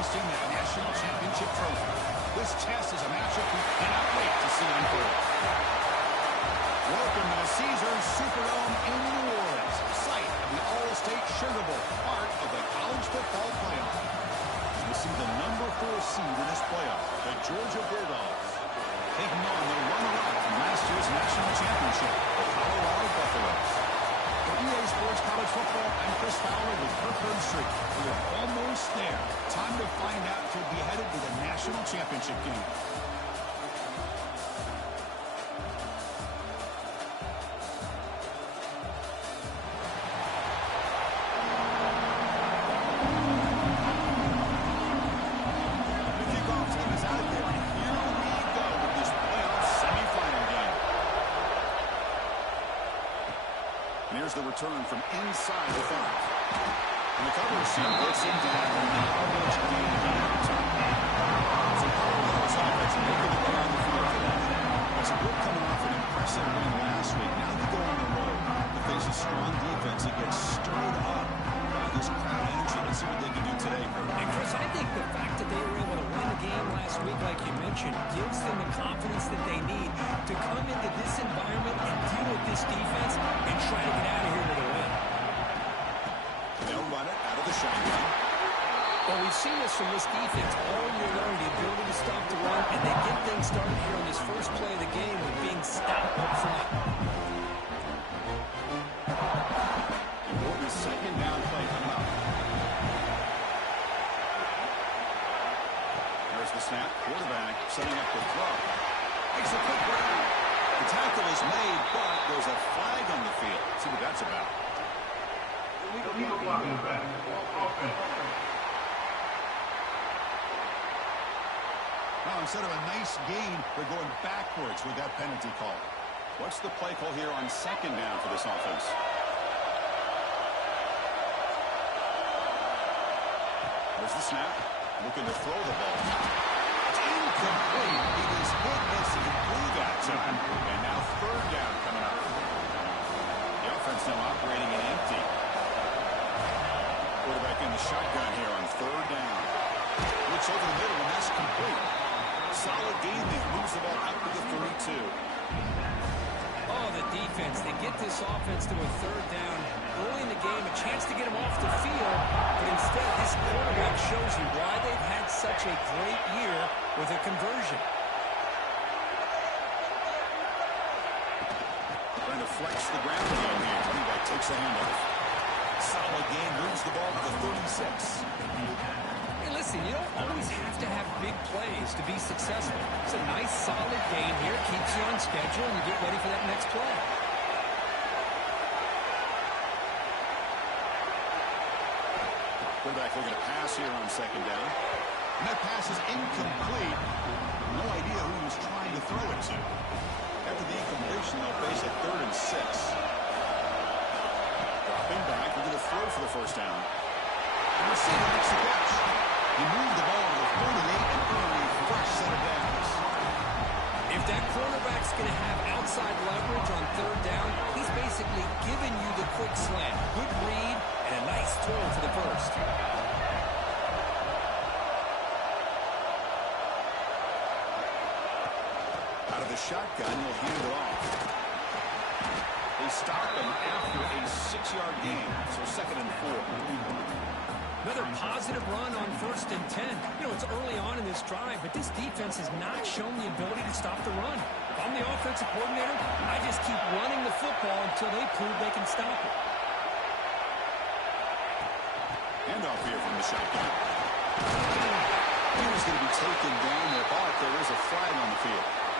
hoisting that national championship trophy. This test is a matchup we cannot wait to see unfold. Welcome to the Caesars Superdome in New Orleans, site of the All-State Sugar Bowl, part of the college football playoff. We see the number 4 seed in this playoff, the Georgia Bulldogs, taking on the runner-up from last year's national championship, the Colorado Buffaloes. For EA Sports College Football, I'm Chris Fowler with Kirkland Street. We're almost there. Time to find out who'll be headed to the national championship game. The return from inside the 5. And the cover receiver gets him down. College gain so Colorado's offense making the play on the field for that. But some good coming off an impressive win last week. Now they go on the road to face a strong defense that gets stirred up by this crowd energy. Let's see what they can do today, Kurt. And Chris, I think the fact that they were able to win the game last week, like you mentioned, gives them the confidence that they need to come into this environment and deal with this defense and try to get out of here with a win. They'll run it out of the shotgun. Well, we've seen this from this defense all year long, the ability to stop the run, and they get things started here on this first play of the game with being stopped up front. Important second down play coming up. There's the snap. Quarterback setting up the throw. Makes a quick run. The tackle is made, but there's a flag on the field. Let's see what that's about. Now, instead of a nice gain, they're going backwards with that penalty call. What's the play call here on second down for this offense? There's the snap. Looking to throw the ball. It's incomplete. He was hit as he threw that time. And now third down coming up. The offense now operating in empty. Quarterback in the shotgun here on third down. Looks over the middle, and that's complete. Solid gain. They moves the ball out to the 32. Oh, the defense. They get this offense to a third down early in the game, a chance to get them off the field, but instead this quarterback shows you why they've had such a great year with a conversion. Trying to flex the ground game here. Running back takes the handoff. Solid game, moves the ball to the 36. Hey, listen, you don't always have to have big plays to be successful. It's a nice, solid game here. Keeps you on schedule, and you get ready for that next play. Quarterback looking to pass here on second down. And that pass is incomplete. No idea who he was trying to throw it to. After the incompletion, they'll face a 3rd and 6. Dropping back, looking to throw for the first down. And the receiver makes the catch. He moved the ball to the 48 and earned a fresh set of downs. If that quarterback's going to have outside leverage on third down, he's basically giving you the quick slant. Good read and a nice throw for the first. Out of the shotgun, he'll hand it off. They stop him after a 6-yard gain, so 2nd and 4. Another positive run on 1st and 10. You know, it's early on in this drive, but this defense has not shown the ability to stop the run. If I'm the offensive coordinator, I just keep running the football until they prove they can stop it. Handoff here from the shotgun. He was going to be taken down there, but there is a flag on the field.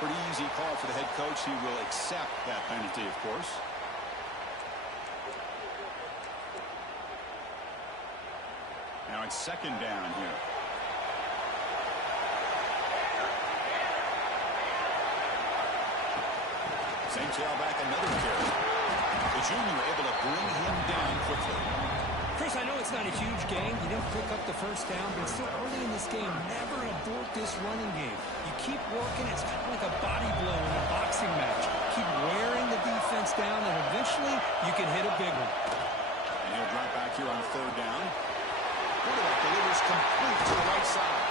Pretty easy call for the head coach. He will accept that penalty, of course. Now it's second down here. Same tailback, another carry. The junior able to bring him down quickly. Chris, I know it's not a huge game. You didn't pick up the first down, but it's still early in this game. Never abort this running game. You keep working. It's kind of like a body blow in a boxing match. keep wearing the defense down, and eventually you can hit a big one. And he'll drop back here on third down. Quarterback delivers complete to the right side.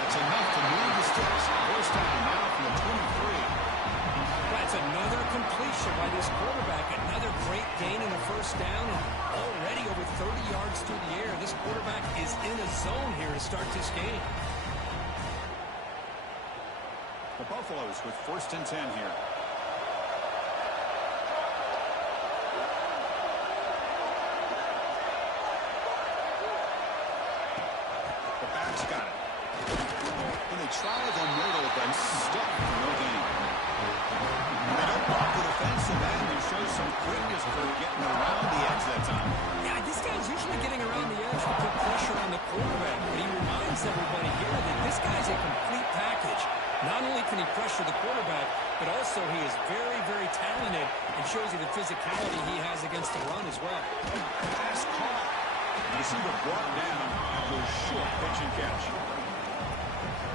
That's enough to move the sticks. First down now from the 23. That's another completion by this quarterback. Another great gain in the first down, and already over 30 yards through the air. This quarterback is in a zone here to start this game. The Buffaloes with 1st and 10 here. The back's got it. When they try the middle, then stuck for no gain. They don't block the defensive end and show some quickness for getting around the edge that time. Yeah, this guy's usually getting around the edge to put pressure on the quarterback, but he reminds everybody here that this guy's a complete package. Not only can he pressure the quarterback, but also he is very, very talented and shows you the physicality he has against the run as well. Pass caught. Receiver brought down after a short pitch and catch.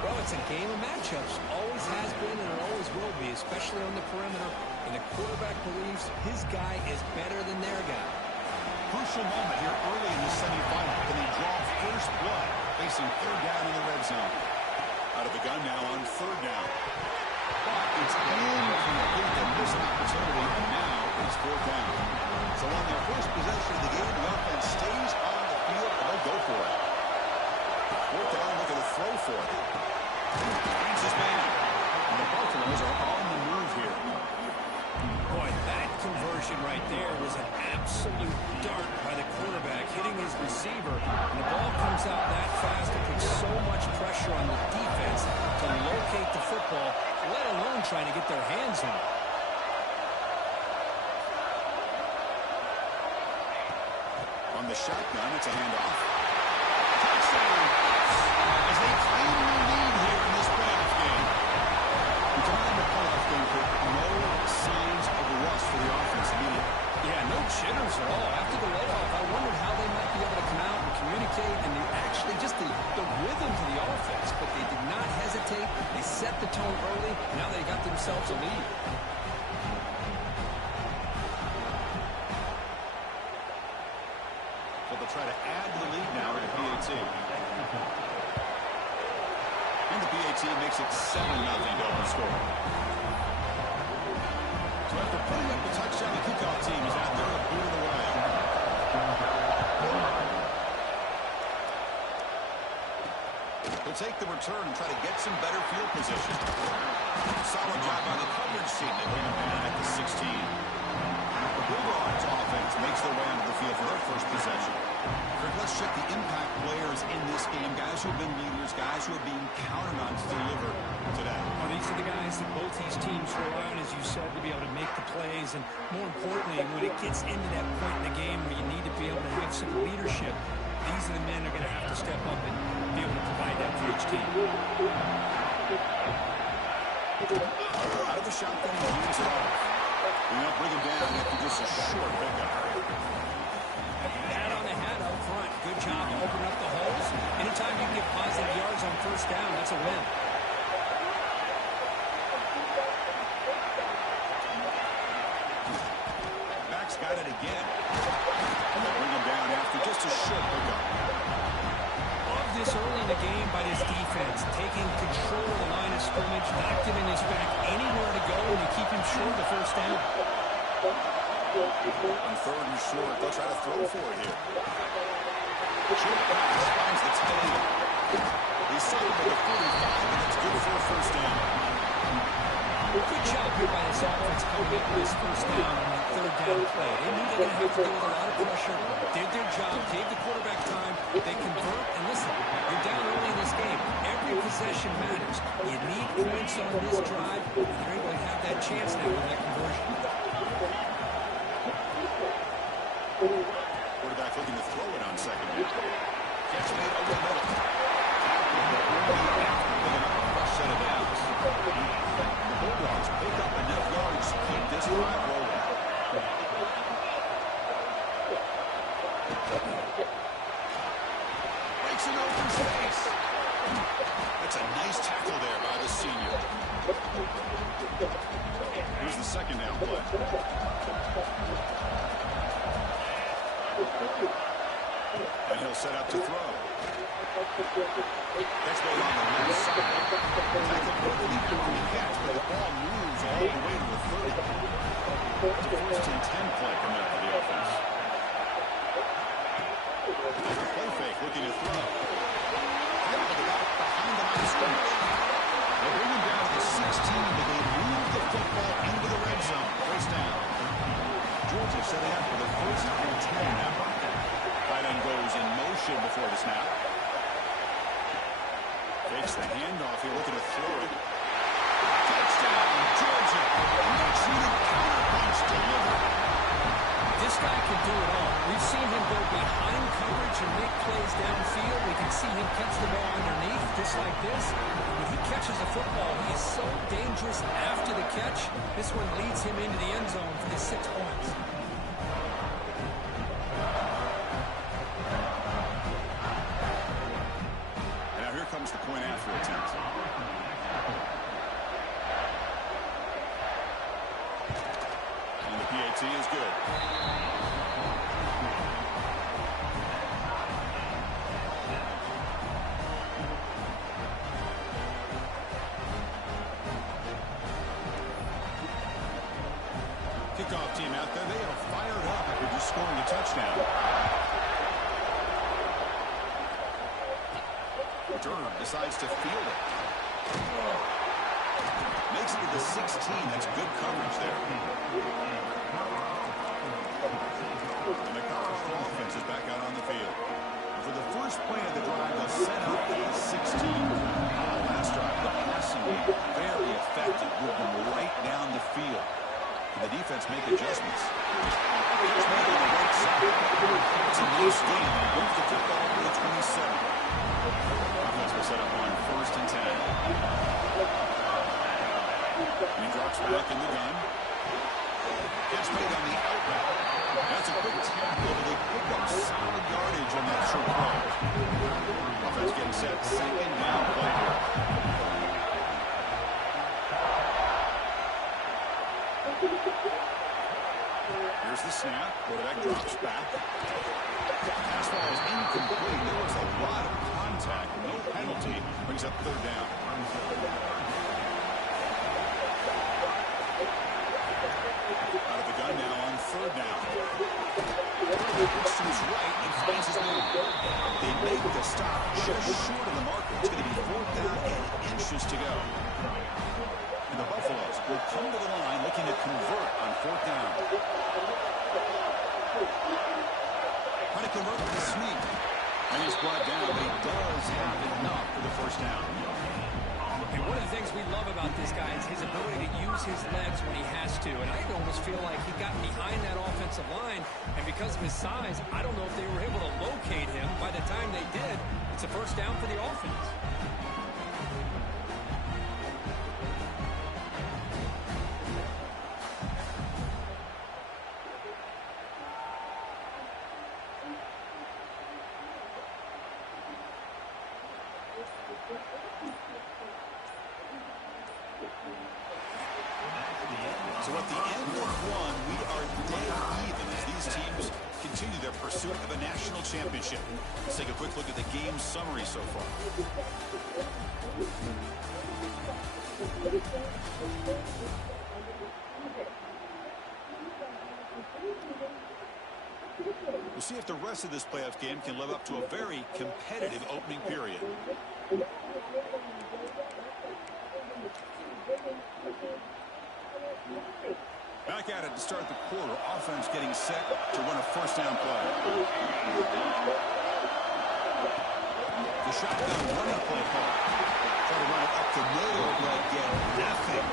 Well, it's a game of matchups. Always has been and it always will be, especially on the perimeter. And the quarterback believes his guy is better than their guy. Crucial moment here early in the semifinal. Can they draw first blood facing third down in the red zone? Out of the gun now on third down. But it's incomplete, and missed opportunity, and now it's fourth down. So on their first possession of the game, the offense stays on the field, and they'll go for it. Fourth down, looking to throw for it. Finds his man. And the Buffaloes are on the move here. Boy, that conversion right there was an absolute dart by the quarterback, hitting his receiver. And the ball comes out that fast to put so much pressure on the defense to locate the football, let alone trying to get their hands on it. On the shotgun, it's a handoff. Touchdown! As they claim the lead here in this playoff game. We come out in the playoff game with no signs of rust for the offense immediately. Yeah, no jitters at all. After the layoff, I wondered how they might be able to come out and communicate and actually just the rhythm to the offense. But they did not hesitate. They set the tone early. Now they got themselves a lead. Well, they'll try to add to the lead now at the PAT. And the PAT makes it 7-0 open score. So after putting up the touchdown, the kickoff team is out there to boot it away. They'll take the return and try to get some better field position. Solid job by the coverage team. They bring it down at the 16. The Bulldogs offense makes their way onto the field for their first possession. Rick, let's check the impact players in this game. Guys who have been leaders, guys who are being counted on to deliver today. Well, these are the guys that both these teams rely on, as you said, to be able to make the plays. And more importantly, when it gets into that point in the game where you need to be able to have some leadership, these are the men that are going to have to step up and be able to provide that for each team. Out of the shotgun, he moves it off. We now bring him down after just a short pickup. Hat on the hat up front. Good job to open up the holes. Anytime you can get positive yards on first down, that's a win. Back's got it again. And they bring him down after just a short pickup. Love this early in the game by this defense, taking control of the line of scrimmage, not giving this back anywhere to go, and to keep him short of the first down. On third and short, they'll try to throw for it here. Short pass finds the tight end. He's saved with a 45, and it's good for a first down. Good job here by this offense coming up with this first down on that third down play. They knew they were going to have to deal with a lot of pressure, did their job, gave the quarterback time, they convert, and listen, you're down early in this game. Every possession matters. You need points on this drive, and they're able to have that chance now with that conversion. Quarterback looking to throw it on second down. Catch made over the middle. Picking up a fresh set of downs. The Bulldogs pick up enough yards to keep this drive rolling. Breaks an open space. That's a nice tackle there by the senior. Here's the second down play. And he'll set up to throw. That's made on the left side. Tackle quickly down the catch, but the ball moves all the way to the 30. It's a first and 10 play coming up for the offense. Play fake, looking to throw. Tackled about behind the line of scrimmage. They bring him down to the 16, but they move the football into the red zone. First down. Georgia setting up for the first and 10 now. Tight end goes in motion before the snap. Fakes the handoff here, looking to throw it. Touchdown, Georgia. Much needed counterpunch delivered. This guy can do it all. We've seen him go behind coverage and make plays downfield. We can see him catch the ball underneath, just like this. When he catches the football, he is so dangerous after the catch. This one leads him into the end zone for the 6 points. Now here comes the point after attempt. And the PAT is good. Kickoff team out there. They are fired up after just scoring a touchdown. Durham decides to field it. Makes it to the 16. That's good coverage there. And the college offense is back out on the field. For the first play of the drive, they'll set up at 16. Last drive, the passing game, very effective. Moving right down the field. The defense make adjustments. It's made on the right side. It's a loose game. They move the football to the 27. Offense will set up on first and 10. He drops back in the gun. Gets made on the outlet. That's a quick tackle, but they pick up solid yardage on that short play. Offense getting set. Second down play here. Here's the snap. Quarterback drops back. Pass ball is incomplete. There was a lot of contact. No penalty. Brings up third down. Out of the gun now on third down. Looks to his right and finds his man. They make the stop just short of the marker. It's going to be fourth down and inches to go. And the Buffaloes will come to the line looking to convert on fourth down. Trying to convert with a sneak. And he's brought down, but he does have enough for the first down. And one of the things we love about this guy is his ability to use his legs when he has to. And I almost feel like he got behind that offensive line. And because of his size, I don't know if they were able to locate him. By the time they did, it's a first down for the offense. So at the end of one, we are dead even as these teams continue their pursuit of a national championship. Let's take a quick look at the game summary so far. We'll see if the rest of this playoff game can live up to a very competitive opening period. Back at it to start the quarter. Offense getting set to run a first down play. The shotgun running play call. Try to run it up the middle, but get nothing.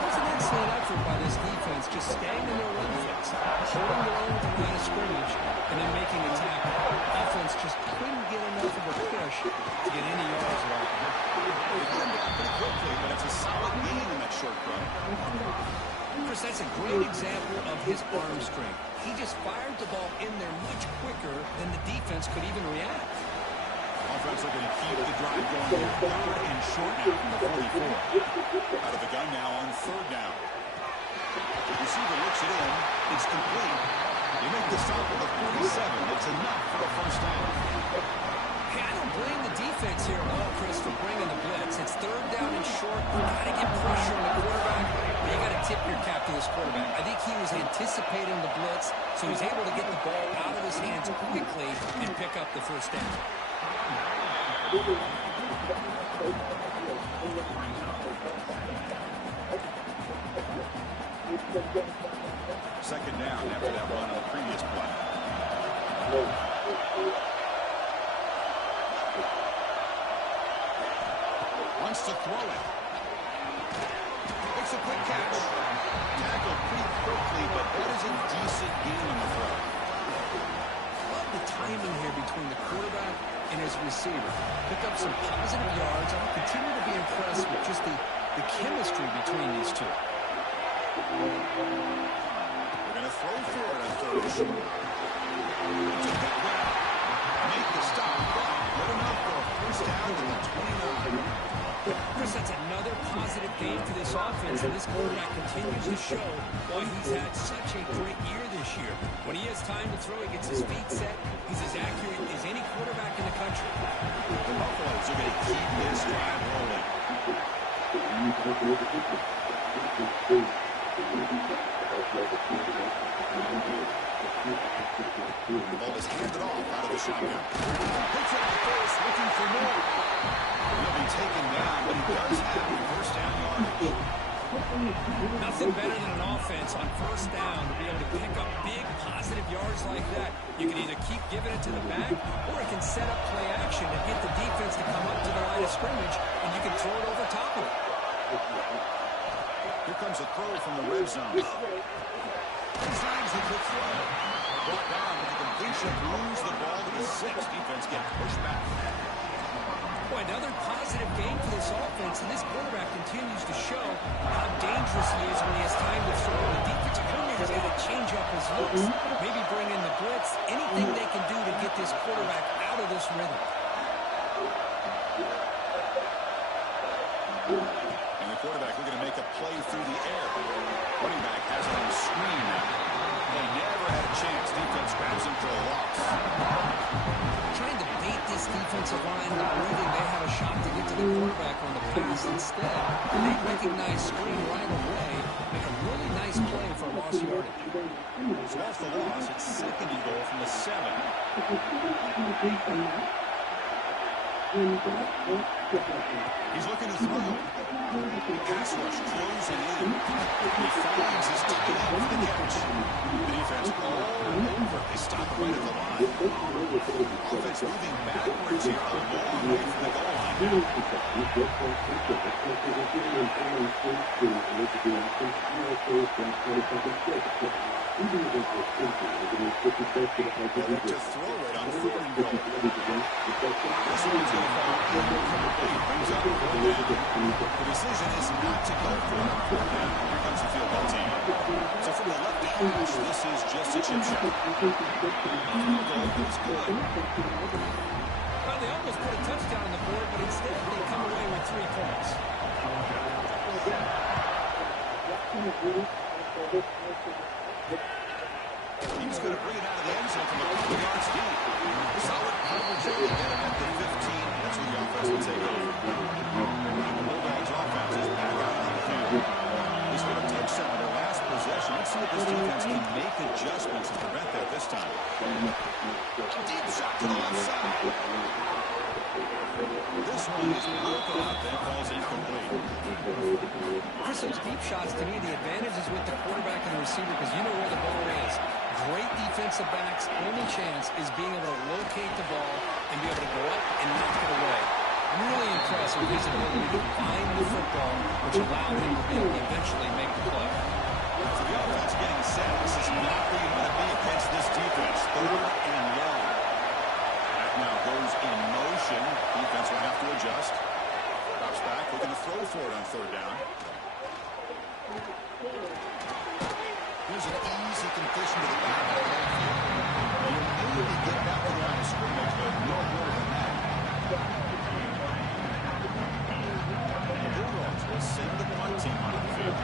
That's an excellent effort by this defense, just staying in their run fits, holding their own at the line of scrimmage, and then making a tackle. Offense just couldn't get enough of a push to get any yards at all. They got him down pretty quickly, but it's a solid gain in that short run. Chris, that's a great example of his arm strength. He just fired the ball in there much quicker than the defense could even react. Offense looking to keep the drive going. Third and short now from the 44. Out of the gun now on third down. The receiver looks it in. It's complete. They make the stop at the 47. It's enough for a first down. Hey, I don't blame the defense here at all, Chris, for bringing the blitz. It's third down and short. You got to get pressure on the quarterback. But you got to tip your cap to this quarterback. I think he was anticipating the blitz, so he's able to get the ball out of his hands quickly and pick up the first down. Second down after that run on the previous play. Wants to throw it. Makes a quick catch. Tackled pretty quickly, but that is a decent gain on the throw. Love the timing here between the quarterback and his receiver. Pick up some positive yards. I'll continue to be impressed with just the chemistry between these two. They're going to throw for it on third and short. Took that route. Make the stop. Let him up for a first down to the 29. Chris, that's another positive game for this offense, and this quarterback continues to show why he's had such a great year this year. When he has time to throw, he gets his feet set. He's as accurate as any quarterback in the country. The Buffaloes are going to keep this drive rolling. The ball is handed off out of the shotgun. Hits at the face, looking for more. He'll be taken down, but he does have the first down yardage. Nothing better than an offense on first down to be able to pick up big positive yards like that. You can either keep giving it to the back, or it can set up play action and get the defense to come up to the line of scrimmage, and you can throw it over top of it. Here comes a throw from the red zone. Decides the quick throw. Brought down with the completion, moves the ball to the 6. Defense gets pushed back. Boy, another positive game for this offense, and this quarterback continues to show how dangerous he is when he has time to throw. The defensive coordinator's got to change up his looks, maybe bring in the blitz, anything they can do to get this quarterback out of this rhythm. And the quarterback looking to make a play through the air. Running back has it on the screen now. They never had a chance. Defense grabs him for a loss. Trying to bait this defensive line, believing they have a shot to get to the quarterback on the pass. Instead, they recognize screen right away. Make a really nice play for lost yardage. So off the loss, it's second and goal from the 7. He's looking to throw. Pass rush closing in. He finds his tight end for the catch. The defense all over. They stop right at the line. Offense moving backwards here a long way from the goal line now. They look to throw it on 4th and goal. This one's going to fall incomplete. Brings up 4th down. The decision is not to go for it on 4th down. Here comes the field goal team. So from the left hash, this is just a chip shot. Field goal is good. Well, they almost put a touchdown on the board, but instead they come away with 3 points. He's going to bring it out of the end zone from a couple yards deep. Solid coverage there to get him at the 15. That's where the offense will take over. The Bulldogs offense is back out on the field. They scored a touchdown on their last possession. Let's see if this defense can make adjustments to prevent that this time. A deep shot to the left side. This one is broken up and falls incomplete. Chris, those deep shots, to me, the advantage is with the quarterback and the receiver because you know where the ball is. Great defensive backs' only chance is being able to locate the ball and be able to go up and knock it away. Really impressed with his ability to find the football, which allowed him to be able to eventually make the play. So the offense getting set. This is not where you want to be against this defense. 3rd and long. That now goes in motion. Defense will have to adjust. Drops back, looking to throw for it on 3rd down. Here's an easy completion to the back of the backfield. You maybe get back to the line of scrimmage, but no more than that. The Bulldogs will send the punt team onto the field.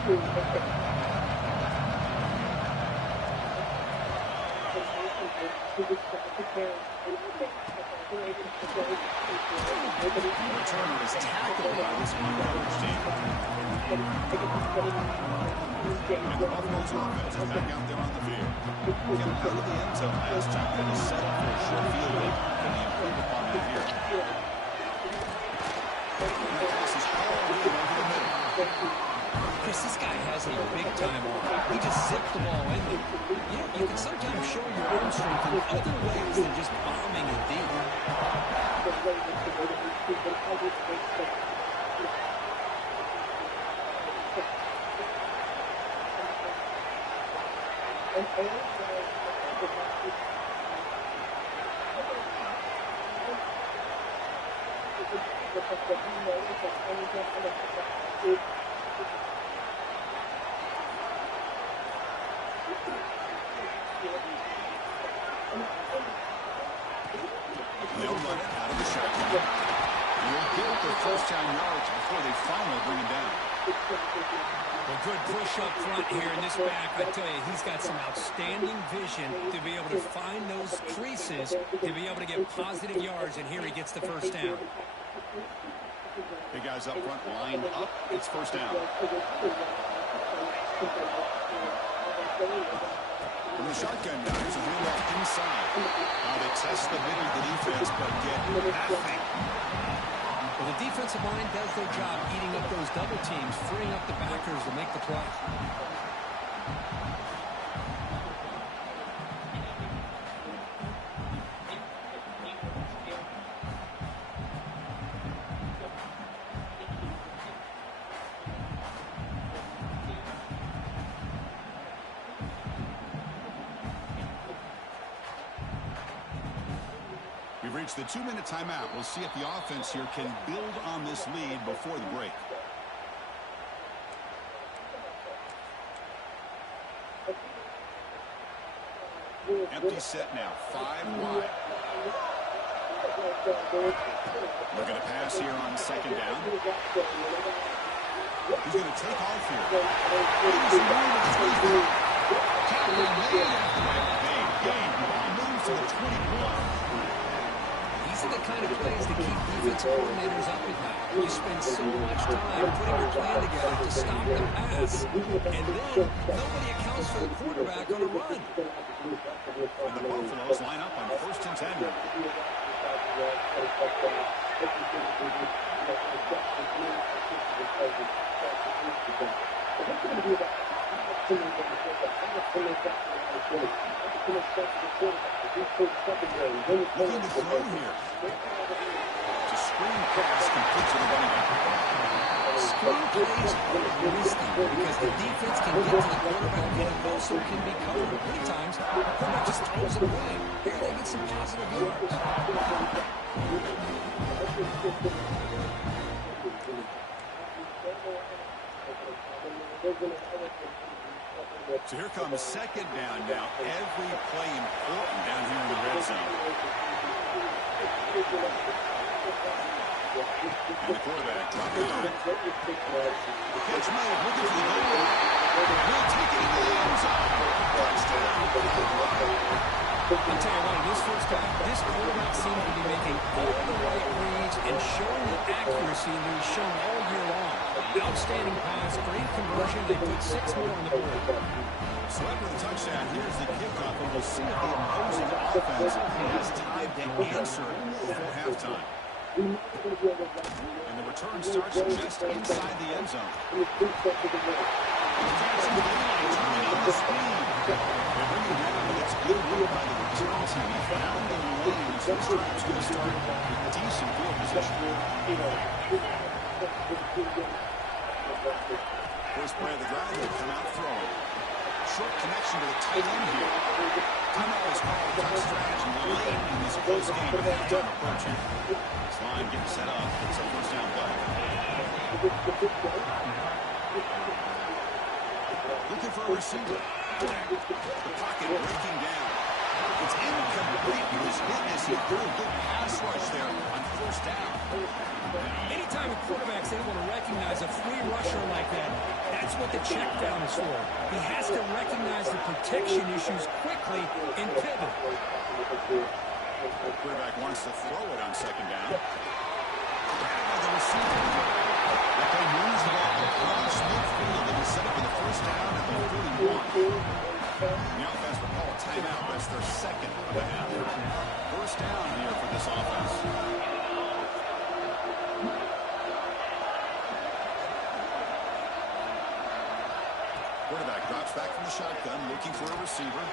The returner is tackled by this new coverage team. And the Buffalo's offense is back out there on the field. Getting out of the end zone last time. That is set up for a short field goal. Can he improve upon that here? And that pass is all the way over the middle. Chris, this guy has a big-time arm. He just zipped the ball in there. You can sometimes show your arm strength in other ways than just bombing it deep. They'll run it out of the shotgun. They'll get the first down yards before they finally bring him down. Well, good push up front here in this back. I tell you, he's got some outstanding vision to be able to find those creases, to be able to get positive yards, and here he gets the first down. Big guys up front lined up. It's first down. From the shotgun now, there's a handoff inside. Now they test the middle of the defense, but get nothing. Well, the defensive line does their job eating up those double teams, freeing up the backers to make the play. We've reached the 2-minute timeout. We'll see if the offense here can build on this lead before the break. Empty set now, 5 wide. Looking to pass here on second down. He's going to take off here. Tackle made after a big gain. Ball moves to the 21. These are the kind of plays that keep defensive coordinators up at night. You spend so much time putting your plan together to stop the pass, and then nobody accounts for the quarterback on a run. And the Buffaloes line up on 1st and 10. Looking to throw here. It's a screen pass complete to the running back. Screen plays are risky because the defense can get to the quarterback and it also can be covered. Many times, the quarterback just throws it away. Here they get some positive yards. So here comes second down now. Every play important down here in the red zone. And the quarterback dropping back. Pitch made, looking for the goal line. He'll take it in the end zone. Touchdown. I'll tell you what, in this first half, this quarterback seems to be making all the right reads and showing the accuracy that he's shown all year long. Outstanding pass, great conversion. They put 6 more on the board. So after the touchdown, here's the kickoff, and we'll see if the opposing offense has time to answer before halftime. And the return starts just inside the end zone. Jackson turning on the speed. They bring him down, but it's good work by the return team. He found the lanes. This drive's going to start with decent field position. First play of the drive, they'll come out throwing. Short connection to the tight end here. Timeout was called. Touch strategy late in this close game. Halftime approaching. This line getting set up. It's a first down play. Looking for a receiver. The pocket breaking down. It's incomplete. He was hit as he threw a good pass rush there on first down. Anytime a quarterback's able to recognize a free rusher like that, that's what the check down is for. He has to recognize the protection issues quickly and pivot. Quarterback wants to throw it on second down. The receiver. If they lose the ball across midfield, it is set up for the first down at the 41. The offense will call a timeout. That's their second of the half. First down here for this offense. Quarterback drops back from the shotgun, looking for a receiver.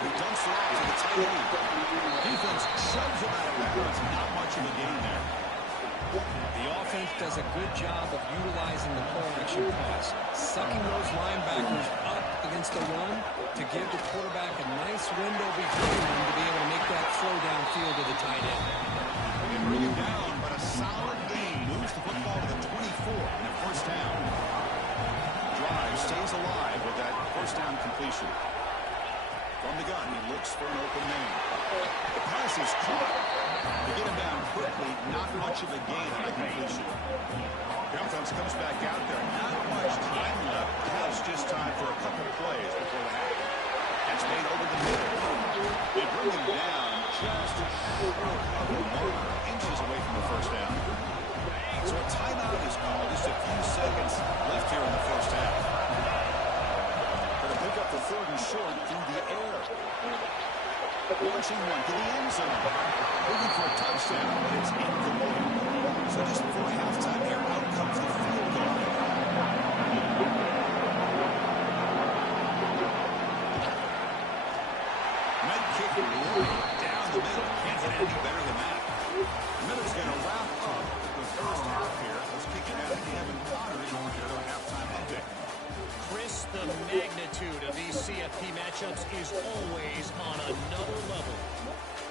He dumps it off to the tight end. Defense shoves him out of bounds. Not much of a gain there. The offense does a good job of utilizing the play-action pass, sucking those linebackers up against the run to give the quarterback a nice window behind him to be able to make that throw downfield to the tight end. They bring him down, but a solid gain moves the football to the 24 and a first down. Drive stays alive with that first down completion. From the gun, he looks for an open man. The pass is caught. They get him down quickly. Not much of a gain on that completion. The offense comes back out there. Not much time left. Perhaps just time for a couple plays before the half. That's made over the middle. They bring him down just short of the marker, inches away from the first down. So a timeout is called. Just a few seconds left here in the first half. Pick up the third and short through the air. Launching one to the end zone. Looking for a touchdown, but it's incomplete. So just before halftime here, out comes the field goal. Med kick right down the middle. Can't get any better than that. The Minutes going to wrap up the first half here. Let's kick it out to Kevin Connor as we get our halftime update. Chris, the magnitude of these CFP matchups is always on another level.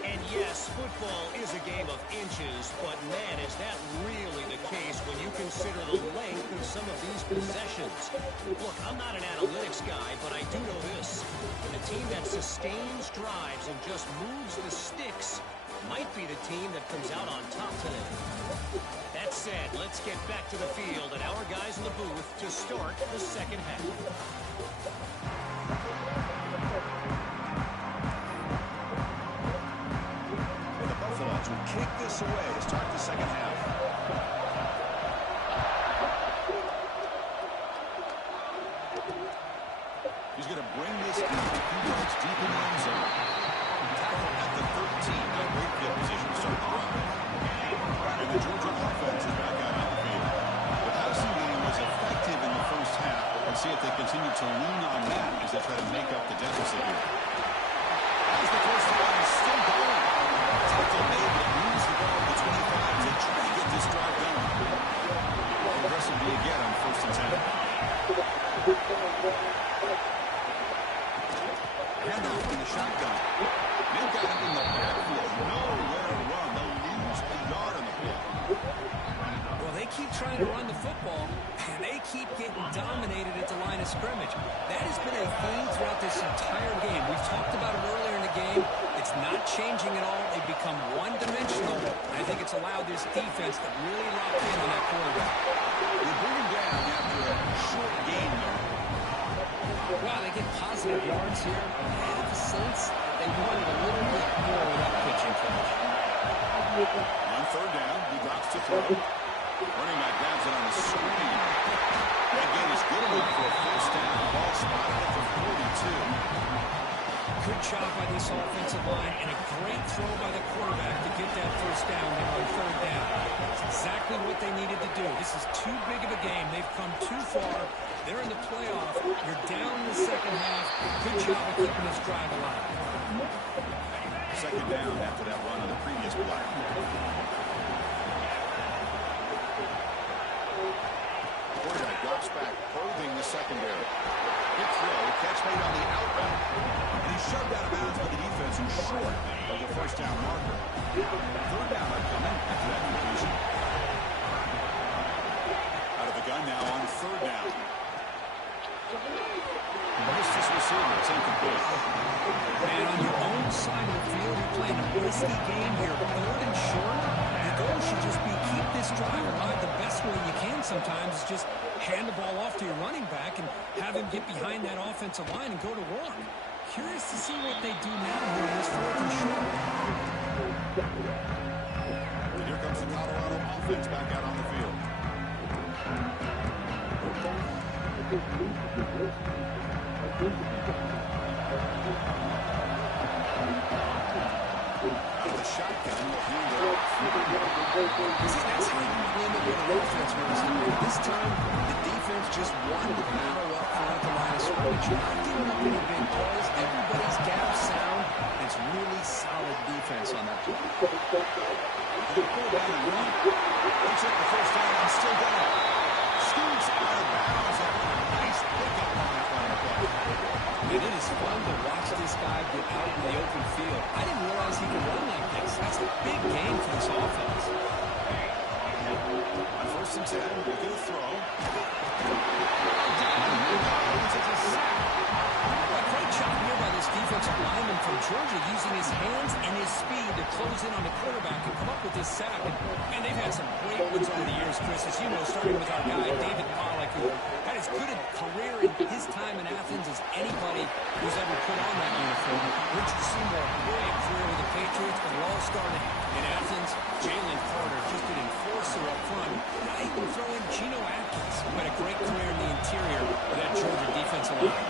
And yes, football is a game of inches, but man, is that really the case when you consider the length of some of these possessions. Look, I'm not an analytics guy, but I do know this. The team that sustains drives and just moves the sticks might be the team that comes out on top today. That said, let's get back to the field and our guys in the booth to start the second half. The Buffaloes will kick this away to start the second half. He's going to bring this in a few yards deep in the end zone. Tackle at the 13. Now great field position to start the run. And the Georgia offense is back out on the field. The passing game was effective in the first half. Let's see if they continue to lean on that as they try to make up the deficit here. As the first down is still going. Tackle made, but moves the ball to the 25 to try to get this drive done. Aggressively again on first and 10. Handoff in the shotgun. They've got him in the backfield. Nowhere to run. They'll lose a yard on the play. Well, they keep trying to run the football, and they keep getting dominated at the line of scrimmage. That has been a theme throughout this entire game. We've talked about it earlier in the game. It's not changing at all. They've become one-dimensional. I think it's allowed this defense to really lock in on that quarterback. They bring him down after a short game there. Wow, they get positive yards here. I have a sense they wanted a little bit more of that pitching coach. On third down, he drops to throw. Running back grabs it on the screen. That game is good enough for a first down. Ball spotted at the 42. Good job by this offensive line and a great throw by the quarterback to get that first down there on third down. That's exactly what they needed to do. This is too big of a game. They've come too far. They're in the playoff. You're down in the second half. Good job of keeping this drive alive. Second down after that run on the previous play. Quarterback drops back, probing the secondary. Good throw, catch made on the out route. And he's shoved out of bounds by the defense and short of the first down marker. Third down upcoming after that completion. Out of the gun now on third down. Missed his receiver. It's incomplete. And on your own side of the field, you're playing a risky game here. 3rd and short. The goal should just be keep this drive alive the best way you can sometimes. Is just hand the ball off to your running back and have him get behind that offensive line and go to work. Curious to see what they do now here in this 4th and short. And here comes the Colorado offense back out on the field. The shotgun will hand it off. That's how you limit what an offense wants to do. This time, the defense just wanted to battle up front the line of scrimmage. You're not giving up any big plays. Everybody's gap sound. It's really solid defense on that play. They'll go down and run. They check the first down and still got it. Scoots out of bounds. Nice pickup on that run play. And it is fun to watch this guy get out in the open field. I didn't realize he could run like this. That's a big game for this offense. On 1st and 10, we'll get a throw. Great job here by this defensive lineman from Georgia using his hands and his speed to close in on the quarterback and come up with this sack. And they've had some great ones over the years, Chris, as you know, starting with our guy, David Pollock, who had as good a career in his time in Athens as anybody who's ever put on that uniform. Richard Seymour, brilliant career with the Patriots, but it all started in Athens. Jalen Carter, just an enforcer up front. Now you can throw in Geno Atkins, who had a great career in the interior of that Georgia defensive line.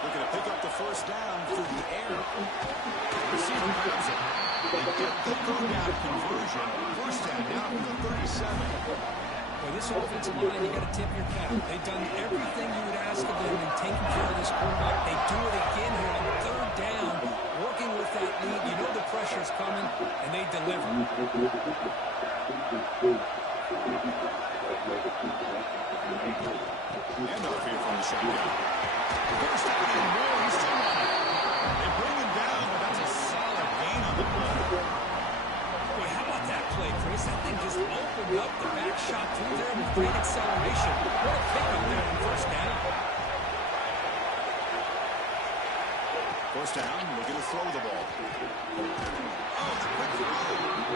Looking to pick up the first down through the air. Receiver grabs it. They get the third down conversion. First down now from the 37. Well, this offensive line, you got to tip your cap. They've done everything you would ask of them in taking care of this quarterback. They do it again here on 3rd down, working with that lead. You know the pressure's coming, and they deliver. Handoff here from the shotgun. First down and more. He's still on it. They bring him down, but that's a solid gain on the play. Boy, how about that play, Chris? That thing just opened up the back shot through there with great acceleration. What a pickup there on 1st down. First down, looking to throw the ball. Oh, the quick throw.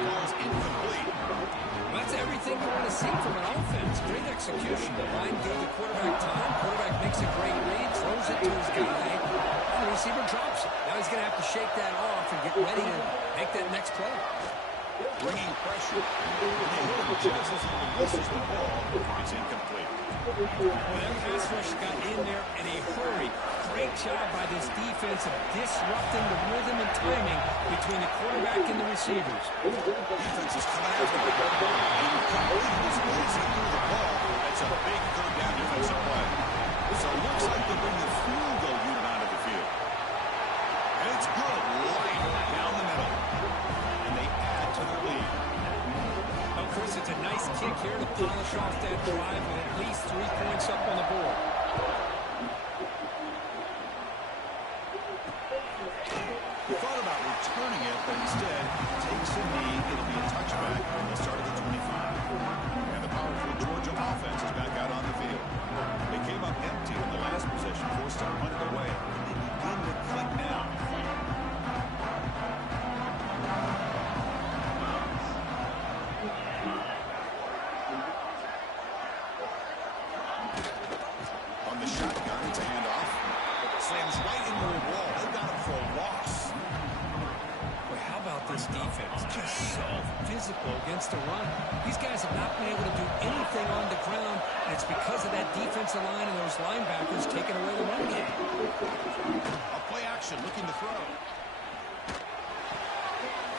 Ball's incomplete. Well, that's everything you want to see from an offense. Great execution. The line gave the quarterback time. Quarterback makes a great read, throws it to his guy, and the receiver drops it. Now he's going to have to shake that off and get ready to make that next play. Bringing pressure. Just as he releases the ball, it's incomplete. Well, that pass rush got in there in a hurry. Great job by this defense of disrupting the rhythm and timing between the quarterback and the receivers. Defense is coming after him. Incomplete. He's losing through the ball. That's a big 3rd down defensive play. So it looks like they bring the field goal unit onto the field. And it's good. Right down the middle. And they add to their lead. Oh, Chris, it's a nice kick here to polish off that drive with at least 3 points up on the board. He thought about returning it, but instead takes a knee. It'll be a touchback on the start of the 25. And the powerful Georgia offense is back out on the field. They came up empty in the last possession, forced to punt it away. And they begin to click now. On the shotgun, it's a handoff. Slams right into the wall. They got him for a loss. Boy, how about this defense? Just so physical against the run. These guys have not been able to do anything on the ground, and it's because of that defensive line and those linebackers taking away the run game. A play action, looking to throw.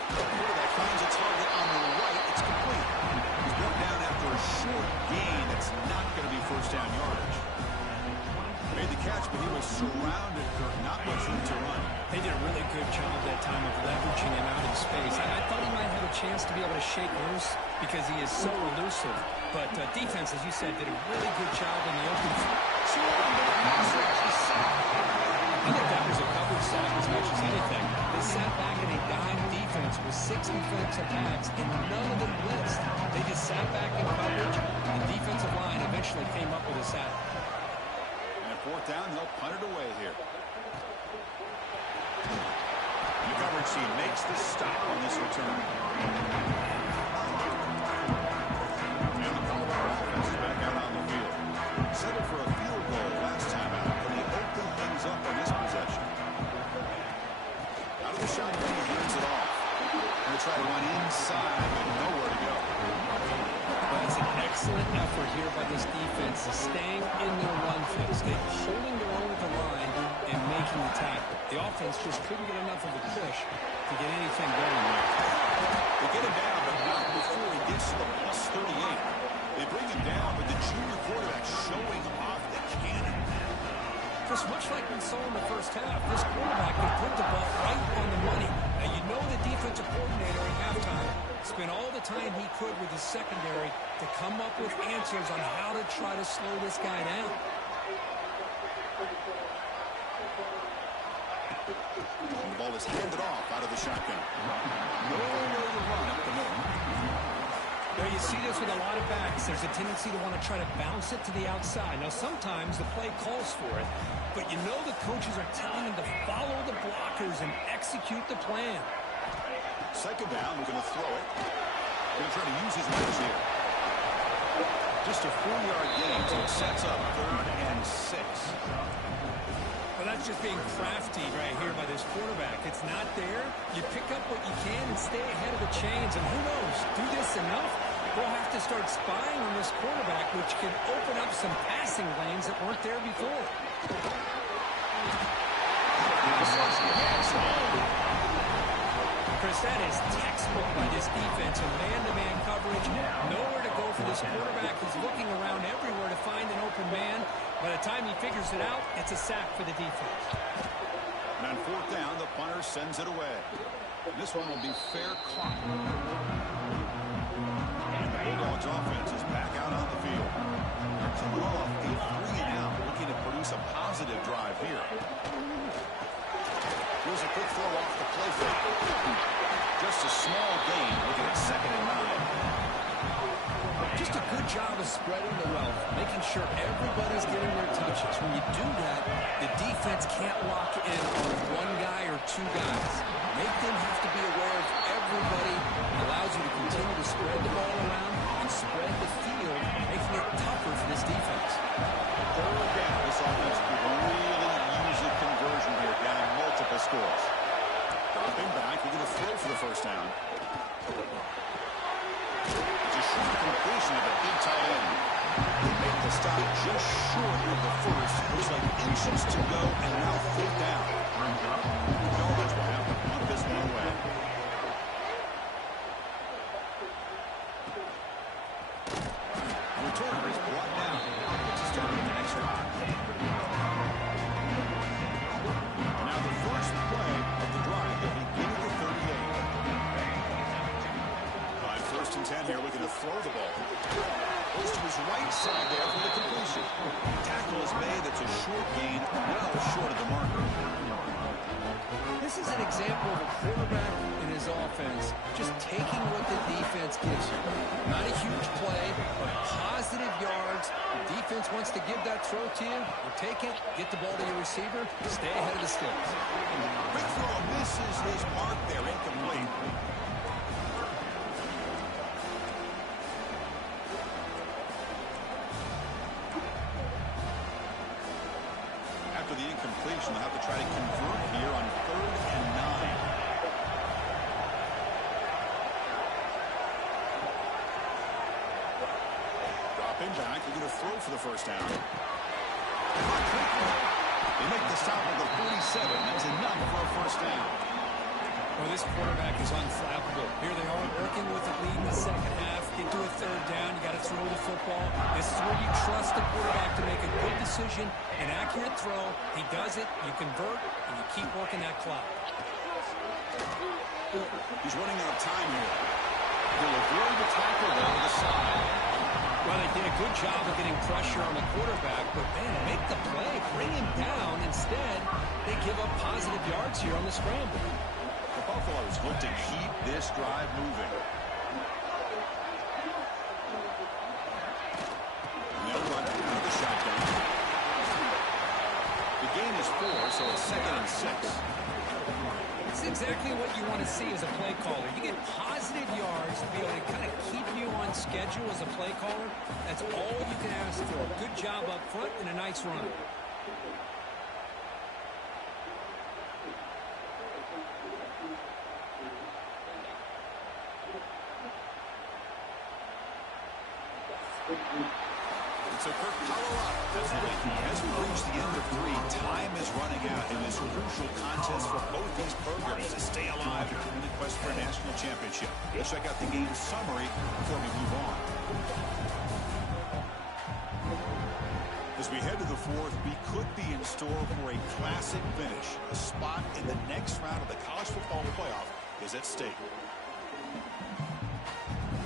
Quarterback finds a target on the right. It's complete. He's brought down after a short gain. That's not going to be first down yardage. Made the catch, but he was surrounded. Not much room to run. They did a really good job that time of leveraging him out in space. I thought he might have a chance to be able to shake loose because he is so elusive. But defense, as you said, did a really good job in the open. I think that was a cover sack as much as anything. They sat back in a dime defense with 6 defensive backs, and none of them blitzed. They just sat back in coverage. The defensive line eventually came up with a saddle. And 4th down, they'll punt it away here. And the coverage team makes the stop on this return. And the Colorado offense is back out on the field. Settled for a field goal last time out, and they open things up on this possession. Out of the shotgun, he brings it off. Going to try to run inside, but nowhere to go. But it's an excellent effort here by this defense, staying in their run fix. They're holding their own at the line and making the tackle. The offense just couldn't get enough of a push to get anything going there. They get him down, but not before he gets to the +38. They bring him down, but the junior quarterback showing off the cannon. Just much like we saw in the first half, this quarterback could put the ball right on the money. Now, you know the defensive coordinator at halftime spent all the time he could with his secondary to come up with answers on how to try to slow this guy down. And the ball is handed off out of the shotgun. Nowhere to run up the middle. There you see this with a lot of backs. There's a tendency to want to try to bounce it to the outside. Now, sometimes the play calls for it, but you know the coaches are telling them to follow the blockers and execute the plan. 2nd down, we're going to throw it. Going to try to use his legs here. Just a 4-yard gain, so it sets up 3rd and 6. Well, that's just being crafty right here by this quarterback. It's not there. You pick up what you can and stay ahead of the chains. And who knows, do this enough, we'll have to start spying on this quarterback, which can open up some passing lanes that weren't there before. Chris, that is textbook by this defense in man-to-man coverage. Nowhere to go for this quarterback. He's looking around everywhere to find an open man. By the time he figures it out, it's a sack for the defense. And on 4th down, the punter sends it away. And this one will be fair caught. And the Bulldogs offense is back out on the field. They're coming off a 3-and-out, looking to produce a positive drive here. Here's a quick throw off the play fake. Just a small gain, looking at 2nd and 9. Just a good job of spreading the wealth, making sure everybody's getting their touches. When you do that, the defense can't lock in on one guy or 2 guys. Make them have to be aware of everybody. It allows you to continue to spread the ball around and spread the field, making it tougher for this defense. 3rd down, this offense could really use a conversion here, down multiple scores. Dropping back, we're going to throw for the 1st down. It's a short completion of a big tight end. They make the stop just short of the first. Looks like inches to go, and now 4th down. No much will happen. Punt this one away. The returner is brought down. It's a start with the next drive. And now the first play of the drive will begin at the 38. By 1st and 10 here, looking to throw the ball. Goes to his right side there for the completion. Tackle is made. That's a short gain, well short of the marker. This is an example of a quarterback in his offense just taking what the defense gives you. Not a huge play, but positive yards. The defense wants to give that throw to you. You take it, get the ball to your receiver, stay ahead of the sticks. Big throw misses his mark there, incomplete. After the incompletion, they'll have to try to convert here on 3rd and 9. Dropping back, they're going to throw for the 1st down. They make the stop at the 47. That's enough for a 1st down. Well, this quarterback is unflappable. Here they are working with the lead in the 2nd half. Get to a 3rd down. You got to throw the football. This is where you trust the quarterback to make a good decision, an accurate throw. He does it, you convert, and you keep working that clock. He's running out of time here. He'll avoid the tackle there to the side. Well, they did a good job of getting pressure on the quarterback, but man, make the play, bring him down. Instead, they give up positive yards here on the scramble. The Buffaloes look to keep this drive moving. They'll run out of the shotgun. exactly what you want to see as a play caller. You get positive yards to be able to kind of keep you on schedule as a play caller. That's all you can ask for. Good job up front and a nice run. So for Colorado, as we reach the end of 3, time is running out in this crucial contest for both these programs to stay alive in the quest for a national championship. Let's check out the game summary before we move on. As we head to the 4th, we could be in store for a classic finish. A spot in the next round of the college football playoff is at stake.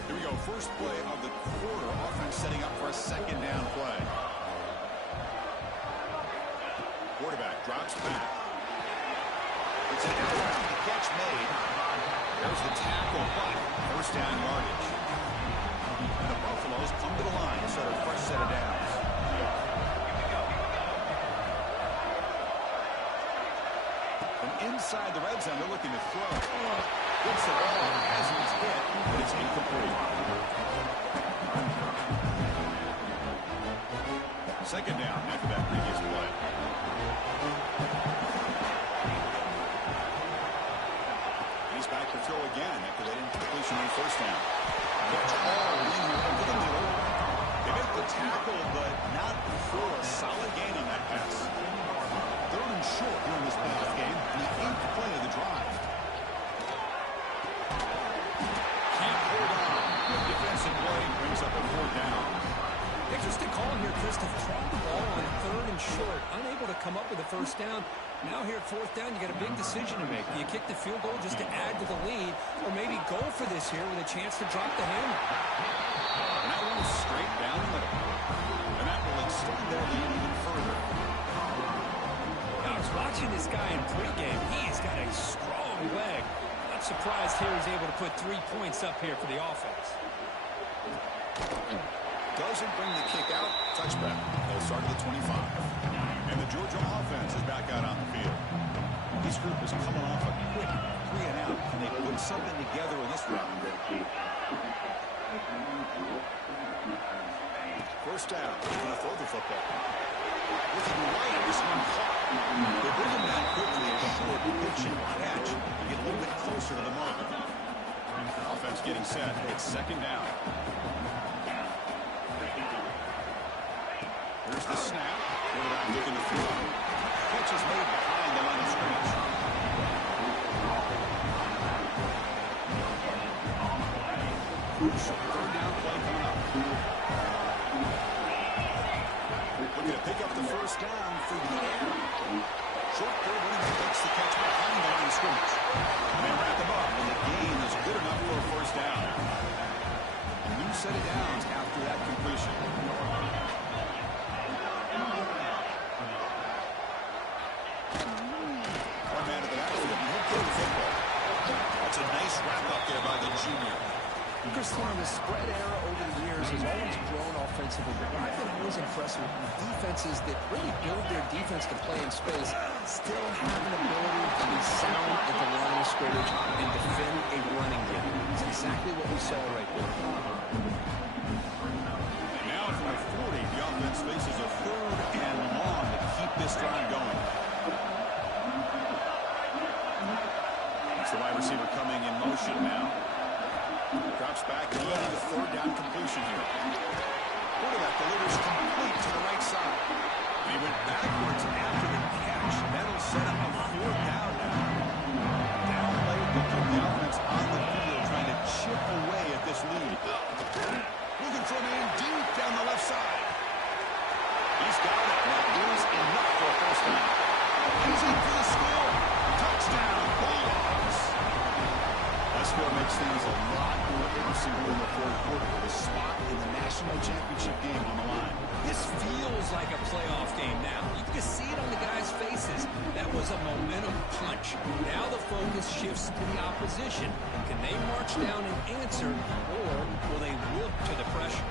Here we go, first play of the quarter. Offense setting up for a second down play. Quarterback drops back. It's an out. The catch made. There's the tackle, but first down yardage. And the Buffaloes come to the line to set a fresh set of downs. From inside the red zone, they're looking to throw. Gets the ball as it's hit, but it's incomplete. Second down after that previous play. He's back to throw again after that incompletion on first down. Catch all in over the middle. They make the tackle, but not for a solid gain on that pass. Third and short here in this playoff game, and the 8th play of the drive. Can't hold on. The defensive play brings up a 4th down. Interesting call here, Chris, to throw the ball on 3rd and short, unable to come up with a first down. Now here at 4th down, you got a big decision to make. Do you kick the field goal just to add to the lead, or maybe go for this here with a chance to drop the hammer? And that one is straight down the middle. And that will extend their lead even further. I was watching this guy in pregame. He's got a strong leg. Not surprised here he's able to put 3 points up here for the offense. Doesn't bring the kick out. Touchback. They'll start at the 25. And the Georgia offense is back out on the field. This group is coming off a quick 3 and out. Can they put something together in this round? First down. They're going to throw the football. Looking right, this one caught. They bring him down quickly and short pitch and catch to get a little bit closer to the mark. Offense getting set. It's second down. Here's the snap. Quarterback looking to throw. Catch is made behind the line of scrimmage. Crucial 3rd down play coming up. Looking to pick up the first down through the air. Short third running back makes the catch behind the line of scrimmage. And they wrap him up, and the gain is good enough for a first down. A new set of downs after that completion. One man to the backfield. He'll play the football. That's a nice wrap up there by the junior. Christian, the spread era over the years has always grown offensively, but I've been always impressed with defenses that really build their defense to play in space, still have an ability to be sound at the line of scrimmage and defend a running game. It's exactly what we saw right there. And now from the 40, the offense faces a 3rd and long to keep this drive going. It's the wide receiver coming in motion now. Drops back and leading the 3rd down completion here. Quarterback delivers complete to the right side. And he went backwards after the catch. That'll set up a 4th down now. Down late to keep the offense on the field, trying to chip away at this lead. Looking for a man deep down the left side. He's got it. That is enough for a first down. He's in for the score. Touchdown, Bulldogs. That score makes things a lot more interesting in the 4th quarter with a spot in the national championship game on the line. This feels like a playoff game now. You can see it on the guys' faces. That was a momentum punch. Now the focus shifts to the opposition. Can they march down and answer, or will they wilt to the pressure?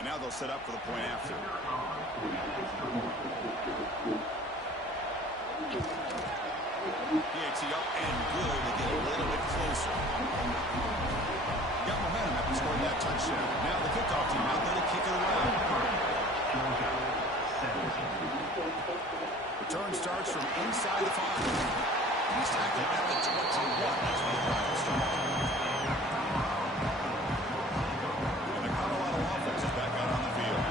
And now they'll set up for the point after. PAT up and good to get a little bit closer. Got momentum after scoring that touchdown. Now the kickoff team out there to kick it around. Return starts from inside the 5. He's tackled at the 21. That's where the drive starts. And the Colorado offense is back out on the field.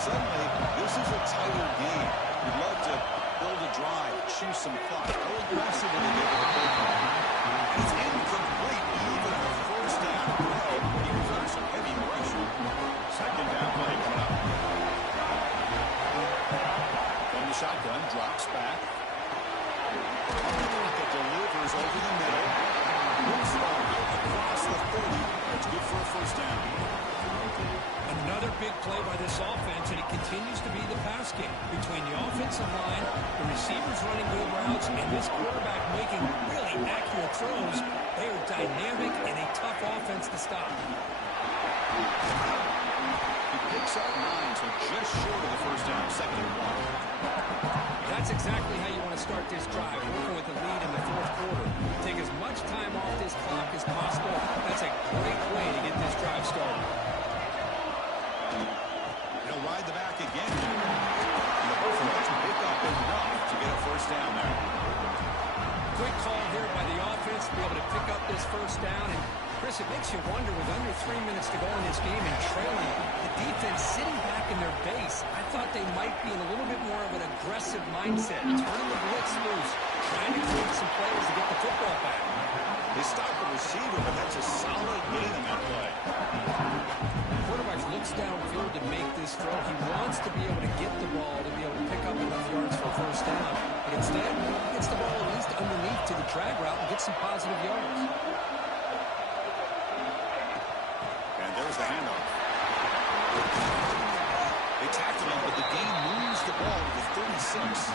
Suddenly, this is a tighter game. We'd love to build a drive, choose some clock. How aggressive will they get with the football? And it's incomplete even on the first down. He reverses some heavy pressure. Second down play coming up. From the shotgun, drops back. Pocket delivers over the middle. Moves across the 30. That's good for a first down. Another big play by this offense, and it continues to be the pass game. Between the offensive line, the receivers running good routes, and this quarterback making really accurate throws, they are dynamic and a tough offense to stop. He picks up 9, so just short of the first down, second and 1. That's exactly how you want to start this drive, working with the lead in the fourth quarter. Take as much time off this clock as possible. That's a great way to get this drive started. They'll ride the back again. And the Buffaloes pick up enough to get a first down there. Quick call here by the offense to be able to pick up this first down. And Chris, it makes you wonder, with under 3 minutes to go in this game and trailing, the defense sitting back in their base. I thought they might be in a little bit more of an aggressive mindset, turning the blitz loose, trying to create some plays to get the football back. They stopped the receiver, but that's a solid gain in that play. The quarterback looks downfield to make this throw. He wants to be able to get the ball to be able to pick up enough yards for a first down. But instead, he gets the ball at least underneath to the drag route and gets some positive yards. And there's the handoff. They tackle him, but the game moves the ball to the 36.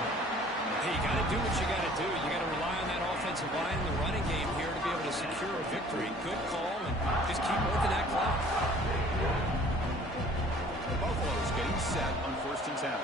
Hey, you got to do what you got to do. You got to rely on that offensive line in the running game here to be able to secure a victory. Good call, and just keep working that clock. The Buffaloes getting set on 1st and 10.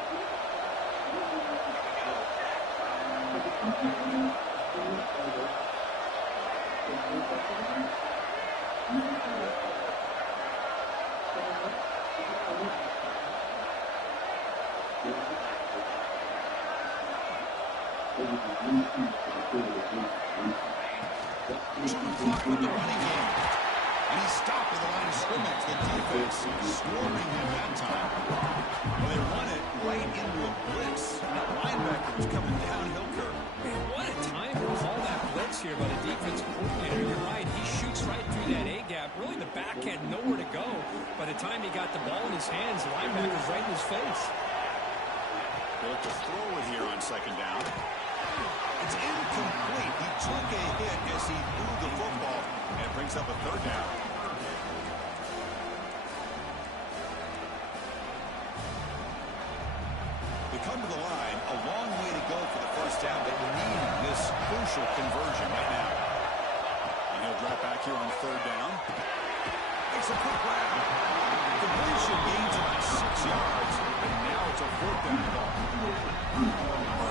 Clock with the running game. And he stopped at the line of scrimmage. The defense scoring him that time. Well, they run it right into a blitz. That linebacker was coming downhill curve. Man, what a time to call that blitz here by the defensive coordinator. You're right. He shoots right through that A-gap. Really, the back had nowhere to go. By the time he got the ball in his hands, the linebacker's right in his face. They look to throw it here on second down. It's incomplete. He took a hit as he threw the football, and it brings up a third down. They come to the line, a long way to go for the first down, but need this crucial conversion right now. And he'll drop back here on third down. Makes a quick grab. Completion gains about 6 yards, and now it's a fourth down ball.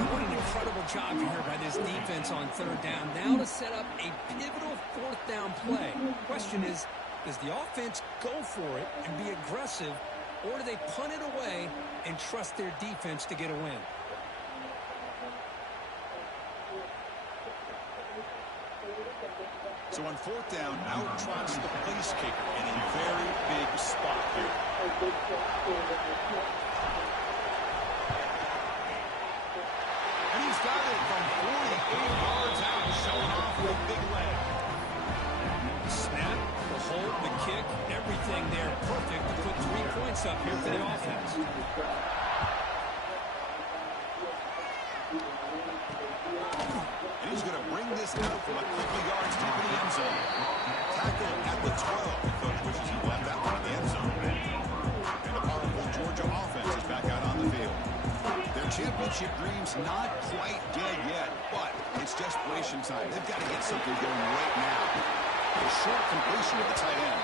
What an incredible job here by this defense on third down. Now to set up a pivotal fourth down play. Question is, does the offense go for it and be aggressive, or do they punt it away and trust their defense to get a win? So on fourth down, out trots the place kicker in a very big spot here. And he's got it from 48 yards out, showing off with a big leg. Snap, the hold, the kick, everything there perfect to put 3 points up here for the offense. And he's going to bring this out from a couple of yards deep in the end zone. Tackle at the 12. The coach wishes he left that one in the end zone. And the powerful Georgia offense is back out on the field. Their championship dreams not quite dead yet, but it's desperation time. They've got to get something going right now. A short completion with the tight end.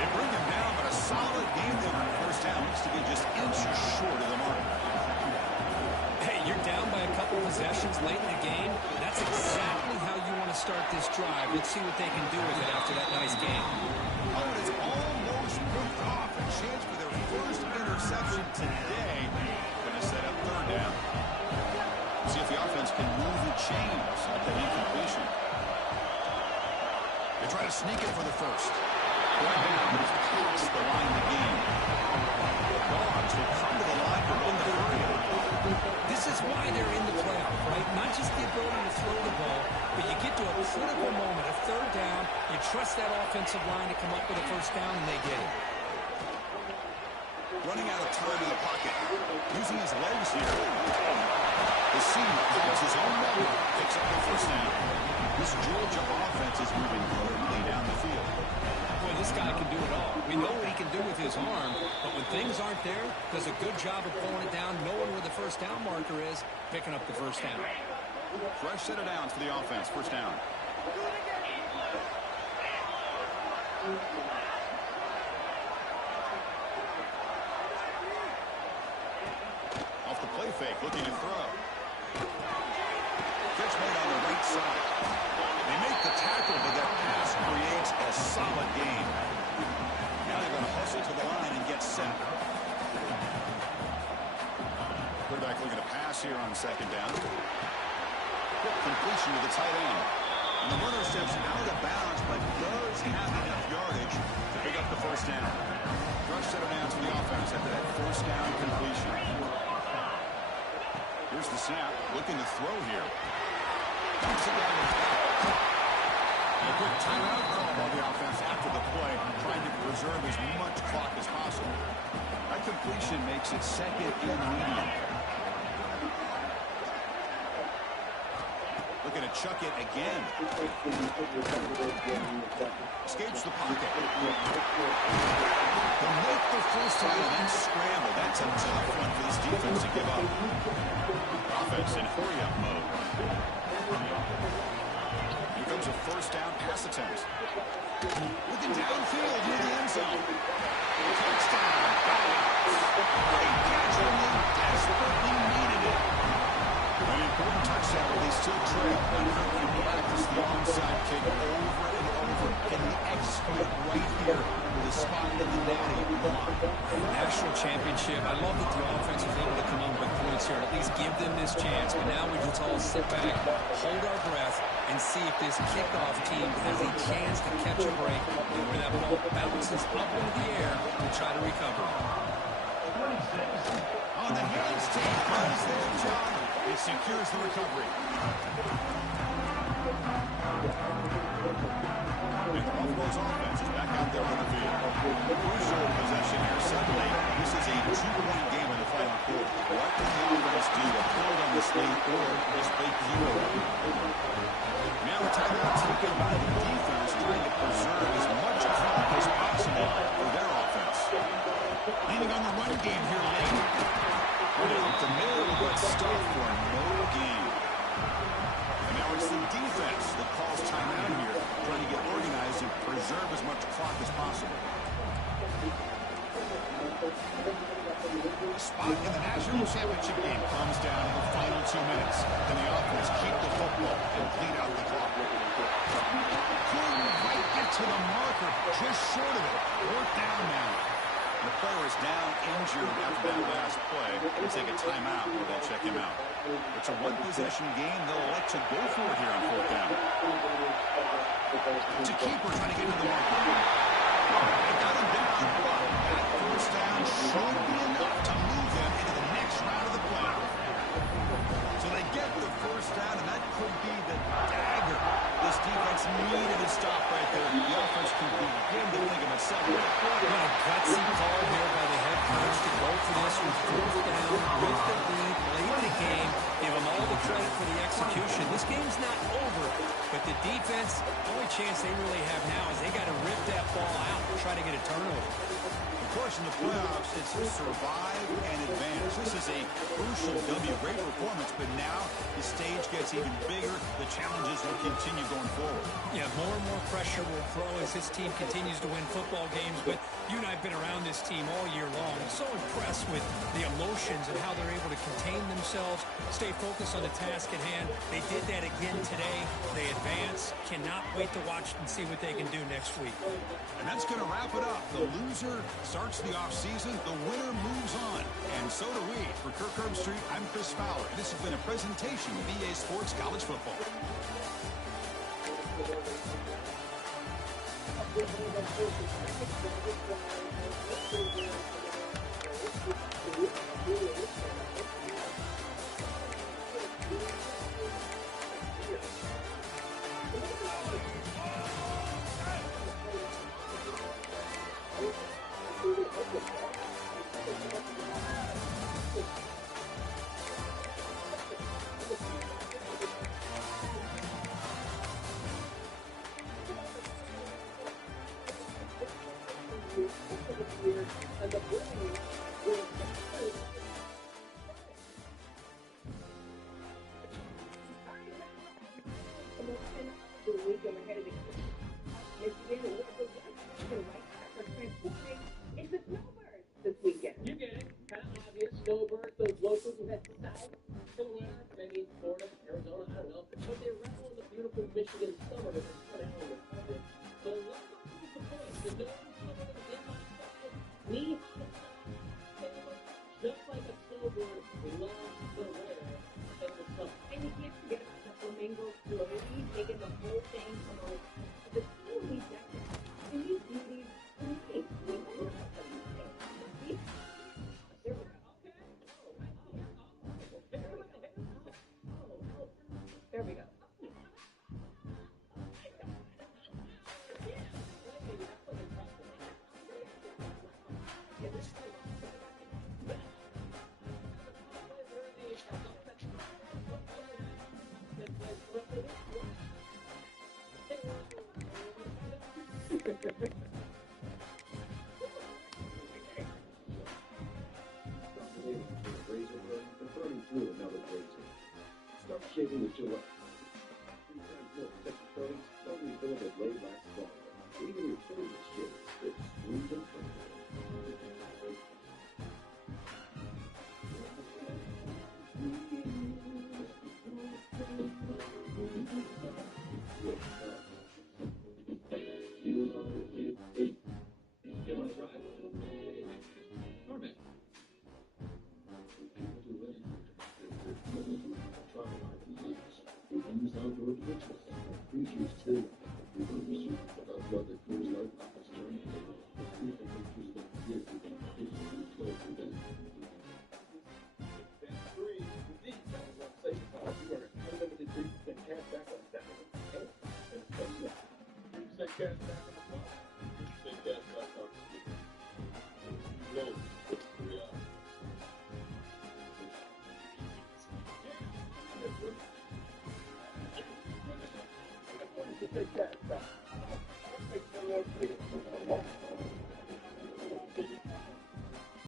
They bring him down, but a solid game there on first down. Looks to be just inches short of the mark. Hey, you're down by a couple possessions points late in the game. That's exactly how you want to start this drive. Let's see what they can do with it after that nice game. Oh, it is almost picked off. A chance for their first interception today. Going to set up third down. See if the offense can move the chains at that incompletion. They try to sneak it for the first. Going down, past the line of the game. Dogs will come to the line for one to hurry. This is why they're in the playoff, right? Not just the ability to throw the ball, but you get to a critical moment, a third down, you trust that offensive line to come up with a first down, and they get it. Running out of time in the pocket. Using his legs here. The senior finds his own number. Picks up the first down. This Georgia offense is moving quickly down the field. Boy, this guy can do it all. We know what he can do with his arm, but when things aren't there, does a good job of pulling it down, knowing where the first down marker is, picking up the first down. Fresh set of downs for the offense. First down. Off the play fake, looking to throw. Catch made on the right side. They make the tackle, but that pass creates a solid gain. Now they're going to hustle to the line and get set. Quarterback looking to pass here on second down. Quick completion to the tight end. And the runner steps out of bounds, but does have enough yardage to pick up the first down. Rush set of downs for the offense after that first down completion. Here's the snap, looking to throw here. Dumps it down the back. A quick timeout call by the offense after the play, trying to preserve as much clock as possible. That completion makes it second and medium. Looking to chuck it again. Escapes the pocket. They'll make the first down and then scramble. That's a tough one for this defense to give up. Offense in hurry-up mode. Here comes a first down pass attempt. Looking downfield near the end zone. Touchdown. Great catch when they desperately needed it. An important touchdown, but they still trail. In practice, the onside kick over and over. Can he execute right here with a spot in the daddy? National championship. I love that the offense was able to come up with points here, at least give them this chance. But now we just all sit back, hold our breath, and see if this kickoff team has a chance to catch a break and where that ball bounces up into the air to try to recover. On the hands, take runs there, John. It secures the recovery. And the Buffalo's offense is back out there on the field. Crucial possession here suddenly. This is a two-point game in the final quarter. What can the offense do to build on this lead or just break zero? Now a timeout taken by the defense, trying to preserve as much clock as possible for their offense. Leaning on the run game here late. Running up the middle, but stuff for no gain. And now it's the defense that calls timeout here, trying to get organized and preserve as much clock as possible. The spot in the national championship game comes down in the final 2 minutes. Can the offense keep the football and bleed out the clock? Couldn't quite get to the marker, just short of it. Fourth down now. The player is down injured after that last play. They'll take a timeout or they'll check him out. It's a one-possession game. They'll elect to go for it here on fourth down. It's a keeper trying to get to the marker. They got him down, but that first down should be enough to move them into the next round of the playoff. So they get the first down, and that could be the dagger. This defense needed to stop right there. The offense could begin to think of accelerating. What a gutsy call here by the head coach to go for this with fourth down, with the lead, late in the game. Give them all the credit for the execution. This game's not over, but the defense, the only chance they really have now is they got to rip that ball out and try to get a turnover. The Of course, in the playoffs, it's survive and advance. This is a crucial W. Great performance, but now the stage gets even bigger. The challenges will continue going forward. Yeah, more and more pressure will grow as this team continues to win football games. But you and I have been around this team all year long. I'm so impressed with the emotions and how they're able to contain themselves, stay focused on the task at hand. They did that again today. They advance. Cannot wait to watch and see what they can do next week. And that's going to wrap it up. The loser starts the offseason. The winner moves on. And so do we. For Kirk Herbstreit, I'm Chris Fowler. This has been a presentation of EA Sports College Football. Shaving the Gillette. 3 times more protective coatings, don't refill the blade lasts longer. Even your favorite shave is smooth and comfortable. Cashback